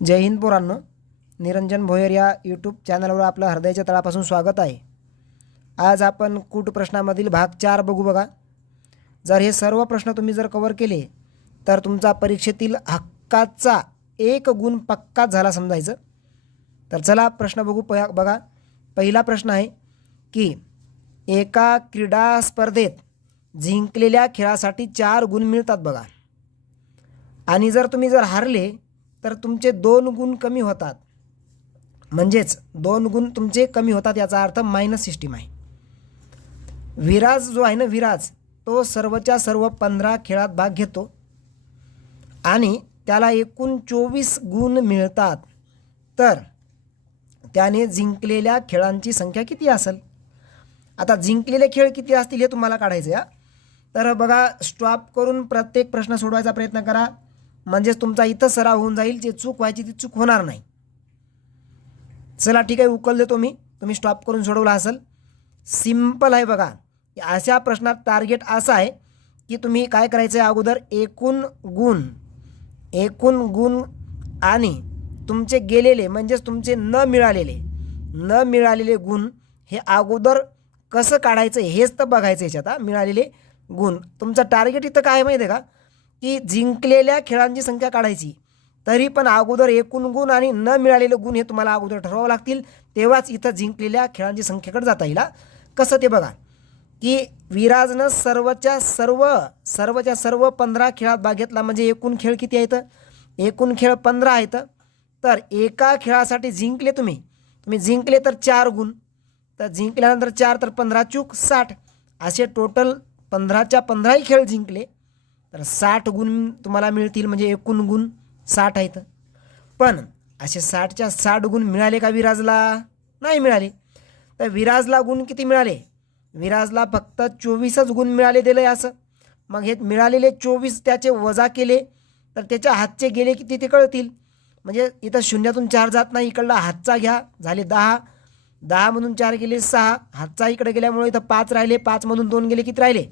जय हिंद पोरांनो, निरंजन भोयर या यूट्यूब चॅनलवर आपलं हृदयाच्या तळापासून स्वागत आहे। आज आपण कूट प्रश्नामधील भाग 4 बघू बघा। जर हे सर्व प्रश्न तुम्ही जर कव्हर केले तर तुमचा परीक्षेतील हक्काचा 1 गुण पक्का झाला समजायचं। तर चला प्रश्न बघू बघा। पहिला प्रश्न आहे की एका क्रीडा स्पर्धेत जिंकलेल्या खेळासाठी 4 गुण मिळतात बघा, आणि जर तुम्ही हारले तर तुमचे 2 गुण कमी होतात, म्हणजेच 2 गुण तुमचे कमी होतात, याचा अर्थ मायनस सिस्टीम आहे। विराज जो आहे ना, विराज तो सर्वच्या सर्व 15 खेळात भाग घेतो आणि त्याला एकूण 24 गुण मिळतात, तर त्याने जिंकलेल्या खेळांची संख्या किती असेल? आता जिंकलेले खेळ किती असतील हे तुम्हाला काढायचं आहे। तर बघा, स्टॉप करून प्रत्येक प्रश्न सोडवायचा प्रयत्न करा, म्हणजेच तुमचा इथं सराव होऊन जाईल। जे चूक व्हायची ती चूक होणार नाही। चला ठीक आहे, उकल देतो मी, तुम्ही स्टॉप करून सोडवला असेल। सिंपल आहे बघा। अशा प्रश्नात टार्गेट असं आहे की तुम्ही काय करायचं आहे, अगोदर एकूण गुण आणि तुमचे गेलेले म्हणजेच तुमचे न मिळालेले गुण हे अगोदर कसं काढायचं हेच तर बघायचं याच्यात। मिळालेले गुण तुमचा टार्गेट इथं काय माहिती आहे का, की जिंकलेल्या खेळांची संख्या काढायची, तरी पण अगोदर एकूण गुण आणि न मिळालेले गुण हे तुम्हाला अगोदर ठरवावं लागतील, तेव्हाच इथं जिंकलेल्या खेळांची संख्येकडे जाता येईल। कसं ते बघा की विराजनं सर्वच्या सर्व 15 खेळात भाग घेतला, म्हणजे एकूण खेळ किती आहेत? एकूण खेळ 15 आहेत। तर एका खेळासाठी जिंकले तुम्ही जिंकले तर 4 गुण, तर जिंकल्यानंतर 4 तर 15 चूक 60, असे टोटल 15च्या 15ही खेळ जिंकले तर 60 गुण तुम्हाला मिळतील, म्हणजे एकूण गुण 60 आहेत। पण असे 60च्या 60 गुण मिळाले का विराजला? नाही मिळाले। तर विराजला गुण किती मिळाले? विराजला फक्त 24च गुण मिळाले दिले असं। मग हे मिळालेले 24 त्याचे वजा केले तर त्याच्या हातचे गेले किती ते कळतील, म्हणजे इथं शून्यातून 4 जात नाही, इकडला हातचा घ्या, झाले 10, 10 मधून 4 गेले 6, हातचा इकडे गेल्यामुळे इथं 5 राहिले, 5 मधून 2 गेले, किती राहिले?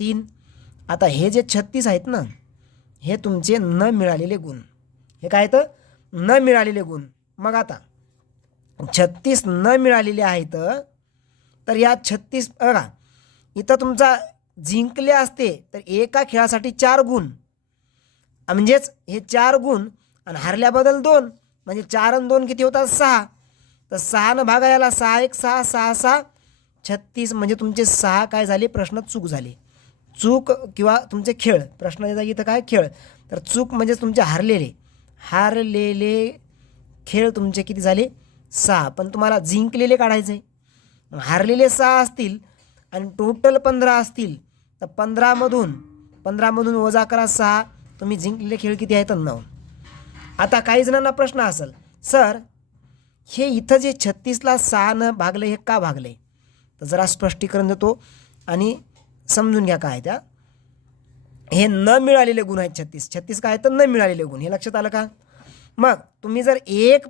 3। आता हे जे 36 आहेत ना, हे तुमचे न मिळालेले गुण, हे काय तर न मिळालेले गुण। मग आता 36 न मिळालेले आहेत, तर या 36 बघा, इथं तुमचा जिंकले असते तर एका खेळासाठी 4 गुण, म्हणजेच हे 4 गुण आणि हरल्याबद्दल 2, म्हणजे 4 आणि 2 किती होतात? 6। तर 6 न भागा याला, 6 1 6 6 6 36, म्हणजे तुमचे 6 काय झाले? प्रश्न चूक झाले। चूक किंवा तुमचे खेळ, प्रश्न जागी इथं काय खेळ, तर चूक म्हणजे तुमचे हारलेले खेळ तुमचे किती झाले? 6। पण तुम्हाला जिंकलेले काढायचे, हारलेले 6 असतील आणि टोटल 15 असतील, तर 15मधून वजा करा 6, तुम्ही जिंकलेले खेळ किती आहेत? 9। आता काही जणांना प्रश्न असेल, सर हे इथं जे 36ला 6 न भागले हे का भागले? तर जरा स्पष्टीकरण देतो आणि समजून घ्या काय त्या। हे न मिळालेले गुण आहेत 36 काय तर न मिळालेले गुण, हे लक्षात आलं का? मग तुम्ही जर एक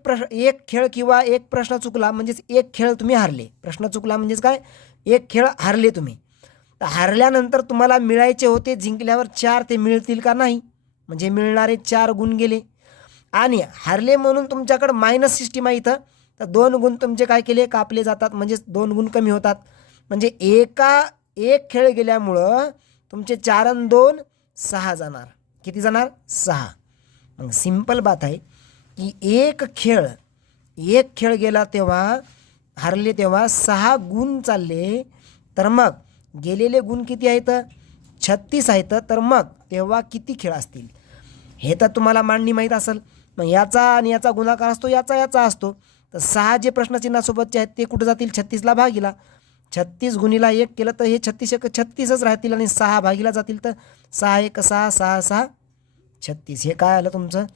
खेळ किंवा एक प्रश्न चुकला, म्हणजेच एक खेळ तुम्ही हारले, प्रश्न चुकला म्हणजेच काय, एक खेळ हारले तुम्ही, तर हारल्यानंतर तुम्हाला मिळायचे होते जिंकल्यावर 4, ते मिळतील का? नाही, म्हणजे मिळणारे 4 गुण गेले। आणि हारले म्हणून तुमच्याकडे मायनस सिस्टीम आहे इथं, तर 2 गुण तुमचे काय केले? कापले जातात, म्हणजे 2 गुण कमी होतात, म्हणजे एक खेळ गेल्यामुळं तुमचे 4 आणि 2 6 जाणार। किती जाणार? 6। मग सिंपल बात आहे की एक खेळ गेला तेव्हा हारले तेव्हा 6 गुण चालले, तर मग गेलेले गुण किती आहेत? 36 आहेत। तर मग तेव्हा किती खेळ असतील हे तर तुम्हाला मांडणी माहीत असेल। मग याचा आणि याचा गुणाकार असतो, याचा असतो, तर 6 जे प्रश्नचिन्हासोबतचे आहेत ते कुठं जातील? 36ला भागीला। 36 गुणीला 1 केलं तर हे 36 1 36च राहतील, आणि 6 भागीला जातील, तर 6 1 6 6 6 36। हे काय आलं तुमचं?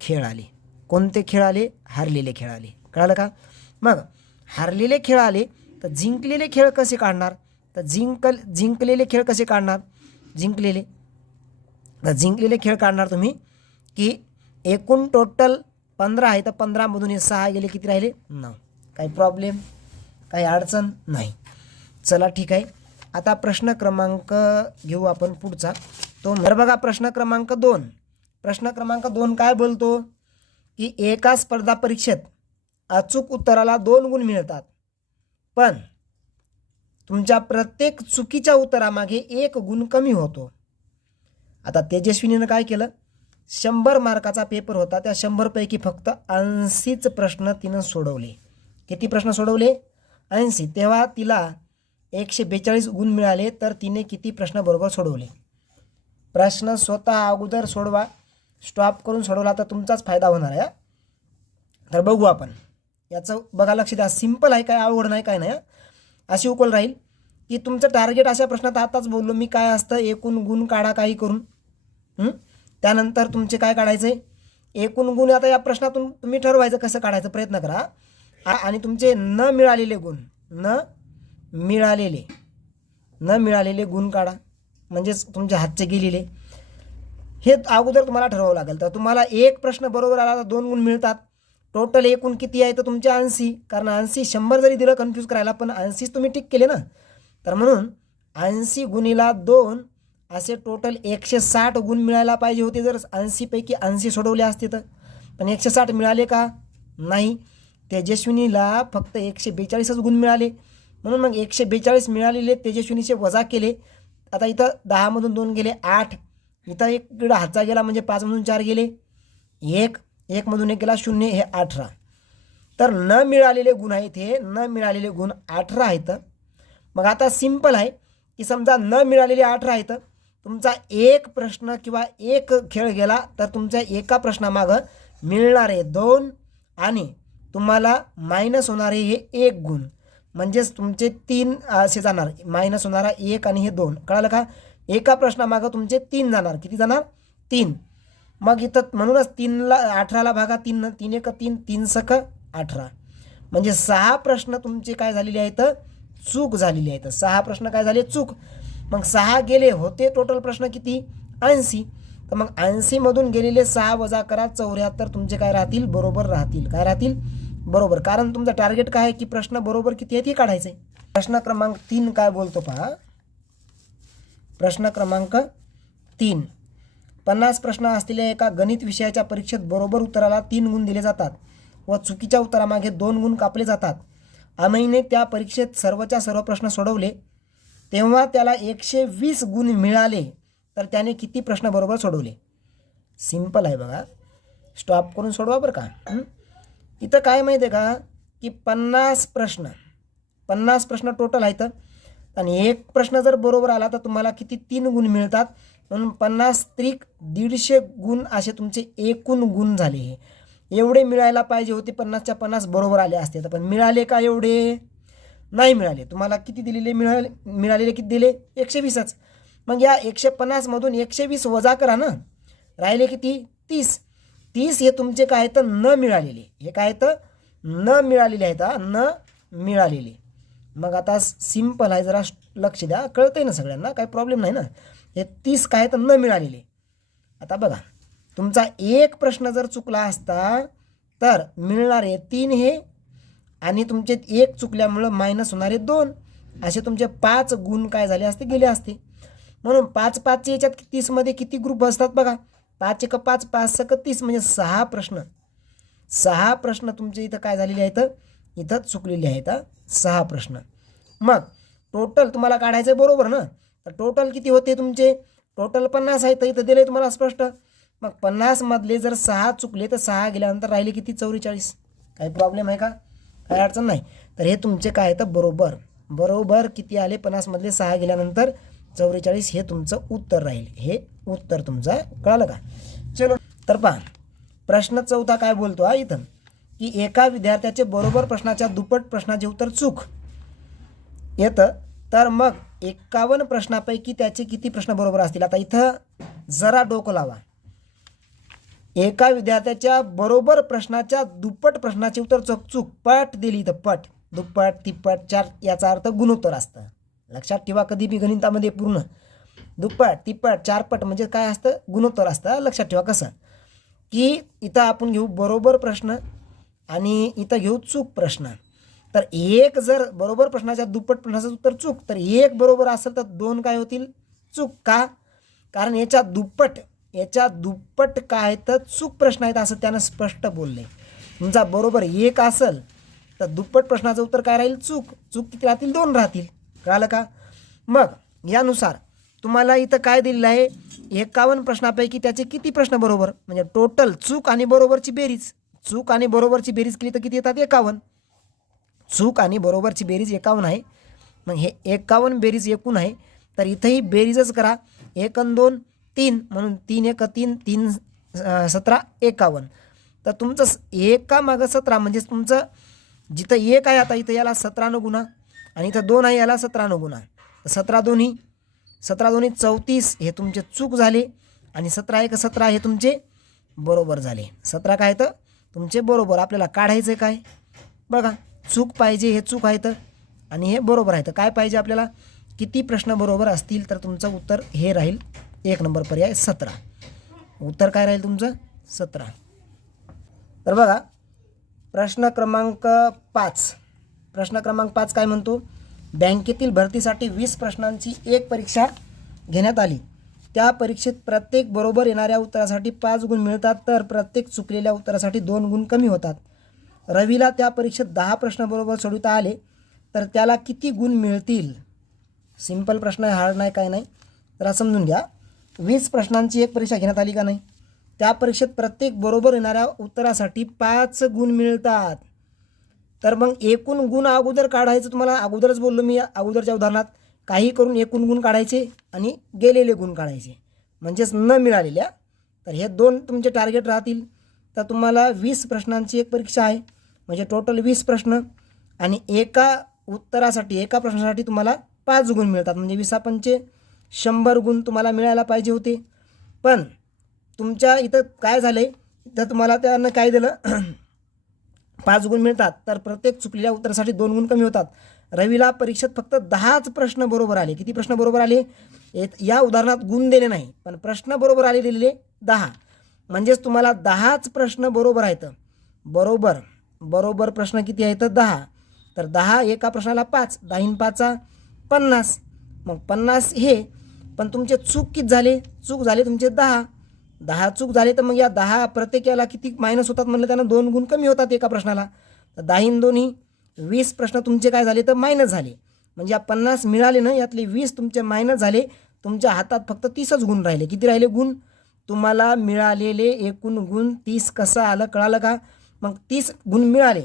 खेळ आले। कोणते खेळ आले? हारलेले खेळ आले। कळालं का? मग हारलेले खेळ आले तर जिंकलेले खेळ कसे काढणार? तर जिंकलेले खेळ कसे काढणार? जिंकलेले खेळ काढणार तुम्ही की एकूण टोटल 15 आहे, तर 15मधून हे 6 गेले, किती राहिले? 9। काही प्रॉब्लेम, काही अडचण नाही। चला ठीक आहे, आता प्रश्न क्रमांक घेऊ आपण पुढचा, तो बघा प्रश्न क्रमांक 2 काय बोलतो की एका स्पर्धा परीक्षेत अचूक उत्तराला 2 गुण मिळतात, पण तुमच्या प्रत्येक चुकीच्या उत्तरामागे 1 गुण कमी होतो. आता तेजस्विनीनं काय केलं, 100 मार्काचा पेपर होता, त्या 100 पैकी फक्त 80च प्रश्न तिनं सोडवले. किती प्रश्न सोडवले? 80. तेव्हा तिला 142 गुण मिळाले. तर तिने किती प्रश्न बरोबर सोडवले? प्रश्न स्वतः अगोदर सोडवा, स्टॉप करून सोडवला तर तुमचाच फायदा होणार आहे. तर बघू आपण याचं, बघा लक्ष द्या. सिंपल आहे, काय अवघड नाही, काय नाही. अशी उकल राहील की तुमचं टार्गेट अशा प्रश्नात आताच बोललो मी काय असतं, एकूण गुण काढा काही करून. त्यानंतर तुमचे काय काढायचे? एकूण गुण. आता या प्रश्नातून तुम्ही ठरवायचं कसं काढायचं, प्रयत्न करा. आणि तुमचे न मिळालेले गुण, न मिळालेले गुण काढा, म्हणजेच तुमच्या हातचे गेलेले. हे अगोदर तुम्हाला ठरवावं लागेल. तर तुम्हाला एक प्रश्न बरोबर आला तर 2 गुण मिळतात. टोटल एकूण किती आहे तर तुमचे 80. कारण 80 100 जरी दिलं कन्फ्यूज करायला, पण 80च तुम्ही टिक केले ना. तर म्हणून 80 गुणिला 2 असे टोटल 160 गुण मिळायला पाहिजे होते जर 80 पैकी 80 सोडवले असते तर. पण 160 मिळाले का? नाही. तेजस्विनीला फक्त 142च गुण मिळाले. म्हणून मग 142 मिळालेले तेजस्विनीचे वजा केले. आता इथं 10 मधून 2 गेले 8. इथं एक इकडं हातचा गेला म्हणजे 5 मधून 4 गेले 1. 1 मधून 1 गेला 0, हे 18. तर न मिळालेले गुण आहेत, हे न मिळालेले गुण 18 आहेत. मग आता सिंपल आहे की समजा न मिळालेले 18 आहेत, तुमचा एक प्रश्न किंवा एक खेळ गेला तर तुमच्या एका प्रश्नामागं मिळणारे 2 आणि तुम्हाला मायनस होणारे हे 1 गुण, म्हणजेच तुमचे 3 असे जाणार. मायनस होणारा 1 आणि हे 2, कळालं का? एका प्रश्नामागं तुमचे 3 जाणार. किती जाणार? 3. मग इथं म्हणूनच 3ला 18ला भागा 3, 3 1 3, 3 सक 18, म्हणजे 6 प्रश्न तुमचे काय झालेले आहेत? चूक झालेली आहेत. 6 प्रश्न काय झाले? चूक. मग 6 गेले होते, टोटल प्रश्न किती? 80. तर मग 80 मधून गेलेले 6 वजा करा, 74 तुमचे काय राहतील? बरोबर राहतील. काय राहतील? बरोबर. कारण तुमचं टार्गेट काय आहे की प्रश्न बरोबर किती आहेत हे काढायचे. प्रश्न क्रमांक 3 काय बोलतो पहा. प्रश्न क्रमांक 3, 50 प्रश्न असलेल्या एका गणित विषयाच्या परीक्षेत बरोबर उत्तराला 3 गुण दिले जातात व चुकीच्या उत्तरामागे 2 गुण कापले जातात. अमईने त्या परीक्षेत सर्वच्या सर्व प्रश्न सोडवले, तेव्हा त्याला 120 गुण मिळाले. तर त्याने किती प्रश्न बरोबर सोडवले? सिंपल आहे बघा, स्टॉप करून सोडवा बरं का. इथं काय माहिती आहे का की 50 प्रश्न टोटल आहेत आणि एक प्रश्न जर बरोबर आला तर तुम्हाला किती? 3 गुण मिळतात. म्हणून 50 त्रिक 150 गुण असे तुमचे एकूण गुण झाले. हे एवढे मिळायला पाहिजे होते, 50च्या 50 बरोबर आले असते. पण मिळाले का एवढे? नाही मिळाले. तुम्हाला किती दिलेले? मिळालेले किती दिले? 120च. मग या 150 मधून 120 वजा करा ना, राहिले किती? 30. 30 हे तुमचे काय तर न मिळालेले. हे काय तर न मिळालेले आहेत. न मिळालेले. मग आता सिंपल आहे, जरा लक्ष द्या, कळतंय ना सगळ्यांना, काही प्रॉब्लेम नाही ना. हे 30 काय तर न मिळालेले. आता बघा, तुमचा एक प्रश्न जर चुकला असता तर मिळणारे 3 हे आणि तुमचे एक चुकल्यामुळं मायनस होणारे 2 असे तुमचे 5 गुण काय झाले असते? गेले असते. म्हणून 5-5च्या याच्यात 30 मध्ये किती ग्रुप असतात बघा? 5 1 5, 5 6 30, म्हणजे 6 प्रश्न तुमचे इथं काय झालेले आहेत? इथं चुकलेले आहेत. 6 प्रश्न. मग टोटल तुम्हाला काढायचं बरोबर ना. तर टोटल किती होते तुमचे? टोटल 50 आहेत. इथं दिले तुम्हाला स्पष्ट. मग 50 मधले जर 6 चुकले तर 6 गेल्यानंतर राहिले किती? 44. काही प्रॉब्लेम आहे का? काही अडचण नाही. तर हे तुमचे काय आहेत? बरोबर किती आले? 50 मधले 6 गेल्यानंतर 44 हे तुमचं उत्तर राहील. हे उत्तर तुमचं, कळालं का? चलो, तर पहा प्रश्न 4 काय बोलतो हा इथं की एका विद्यार्थ्याचे बरोबर प्रश्नाच्या दुप्पट प्रश्नाचे उत्तर चूक येतं, तर मग 51 प्रश्नापैकी त्याचे किती प्रश्न बरोबर असतील? आता इथं जरा डोकं लावा. एका विद्यार्थ्याच्या बरोबर प्रश्नाच्या दुप्पट प्रश्नाचे उत्तर चूक पट दिली. इथं पट, दुप्पट, तिप्पट, 4 याचा अर्थ गुणोत्तर असतं. लक्षात ठेवा, कधी बी गणितामध्ये पूर्ण दुप्पट, तिप्पट, 4 पट म्हणजे काय असतं? गुणोत्तर असतं. लक्षात ठेवा कसं की इथं आपण घेऊ बरोबर प्रश्न आणि इथं घेऊ चूक प्रश्न. तर एक जर बरोबर प्रश्नाच्या दुप्पट प्रश्नाचं उत्तर चूक, तर एक बरोबर असेल तर 2 काय होतील? चूक. का? कारण याच्या दुप्पट याच्या दुप्पट काय तर चूक प्रश्न आहेत असं त्यानं स्पष्ट बोलले. तुमचा बरोबर 1 असेल तर दुप्पट प्रश्नाचं उत्तर काय राहील? चूक. चूक किती राहतील? 2 राहतील. कळालं का? मग यानुसार तुम्हाला इथं काय दिलेलं आहे? 51 प्रश्नापैकी त्याचे किती प्रश्न बरोबर, म्हणजे टोटल चूक आणि बरोबरची बेरीज. चूक आणि बरोबरची बेरीज केली तर किती येतात? 51. चूक आणि बरोबरची बेरीज 51 आहे. मग हे 51 बेरीज एकूण आहे, तर इथंही बेरीजच करा. 1 आणि 2 3, म्हणून 3 1 3 3 17 51. तर तुमचं 1 मागं 17 म्हणजेच तुमचं जिथं 1 आहे आता इथं याला 17 न गुणा, आणि इथं 2 आहे याला 17 न गुणा. तर 17 दोन्ही 34 हे तुमचे चूक झाले, आणि 17 1 17 हे तुमचे बरोबर झाले. 17 काय तर तुमचे बरोबर. आपल्याला काढायचं काय? बघा, चूक पाहिजे, हे चूक आहे तर, आणि हे बरोबर आहे तर काय पाहिजे आपल्याला? किती प्रश्न बरोबर असतील? तर तुमचं उत्तर हे राहील 1 नंबर पर्याय 17. उत्तर काय राहील तुमचं? 17. तर बघा, प्रश्न क्रमांक 5. प्रश्न क्रमांक 5 काय म्हणतो? बँकेतील भरतीसाठी 20 प्रश्नांची एक परीक्षा घेण्यात आली. त्या परीक्षेत प्रत्येक बरोबर येणाऱ्या उत्तरासाठी 5 गुण मिळतात, तर प्रत्येक चुकलेल्या उत्तरासाठी 2 गुण कमी होतात. रवीला त्या परीक्षेत 10 प्रश्न बरोबर सोडवता आले, तर त्याला किती गुण मिळतील? सिंपल प्रश्न आहे, हार्ड नाही, काय नाही. तर समजून घ्या, 20 प्रश्नांची एक परीक्षा घेण्यात आली का नाही? त्या परीक्षेत प्रत्येक बरोबर येणाऱ्या उत्तरासाठी 5 गुण मिळतात. तर मग एकूण गुण अगोदर काढायचं. तुम्हाला अगोदरच बोललो मी अगोदरच्या उदाहरणात, काही करून एकूण गुण काढायचे आणि गेलेले गुण काढायचे, म्हणजेच न मिळालेल्या. तर हे 2 तुमचे टार्गेट राहतील. तर तुम्हाला 20 प्रश्नांची एक परीक्षा आहे, म्हणजे टोटल 20 प्रश्न, आणि एका उत्तरासाठी, एका प्रश्नासाठी तुम्हाला 5 गुण मिळतात, म्हणजे 20 पंचे 100 गुण तुम्हाला मिळायला पाहिजे होते. पण तुमच्या इथं काय झालं आहे? तर तुम्हाला त्यानं काय दिलं? 5 गुण मिळतात, तर प्रत्येक चुकलेल्या उत्तरासाठी 2 गुण कमी होतात. रवीला परीक्षेत फक्त 10च प्रश्न बरोबर आले. किती प्रश्न बरोबर आले? या उदाहरणात गुण दिले नाही, पण प्रश्न बरोबर आले दिलेले 10. म्हणजेच तुम्हाला 10च प्रश्न बरोबर आहेत. बरोबर प्रश्न किती आहेत? 10. तर 10 एका प्रश्नाला 5, 10 5 50. मग 50 हे, पण तुमचे चूक किती झाले? चूक झाले तुमचे 10 चूक झाले, तर मग या 10 प्रत्येकाला किती मायनस होतात म्हणलं? त्यांना 2 गुण कमी होतात एका प्रश्नाला. तर 10 2 20 प्रश्न तुमचे काय झाले? तर मायनस झाले. म्हणजे या 50 मिळाले ना, यातले 20 तुमचे मायनस झाले. तुमच्या हातात फक्त 30च गुण राहिले. किती राहिले गुण? तुम्हाला मिळालेले एकूण गुण 30 कसं आलं? कळालं का? मग 30 गुण मिळाले.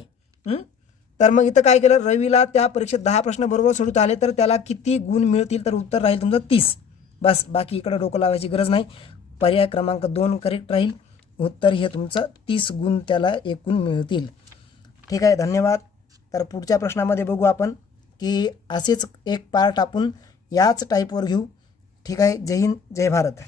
तर मग इथं काय केलं? रवीला त्या परीक्षेत 10 प्रश्न बरोबर सोडवता आले, तर त्याला किती गुण मिळतील? तर उत्तर राहील तुमचं 30. बस, बाकी इकडं डोकं लावायची गरज नाही. पर्याय क्रमांक 2 करेक्ट राहील. उत्तर हे तुमचं 30 गुण त्याला एकूण मिळतील. ठीक आहे, धन्यवाद. तर पुढच्या प्रश्नामध्ये बघू आपण, की असेच एक पार्ट आपण याच टाईपवर घेऊ. ठीक आहे, जय हिंद, जय भारत.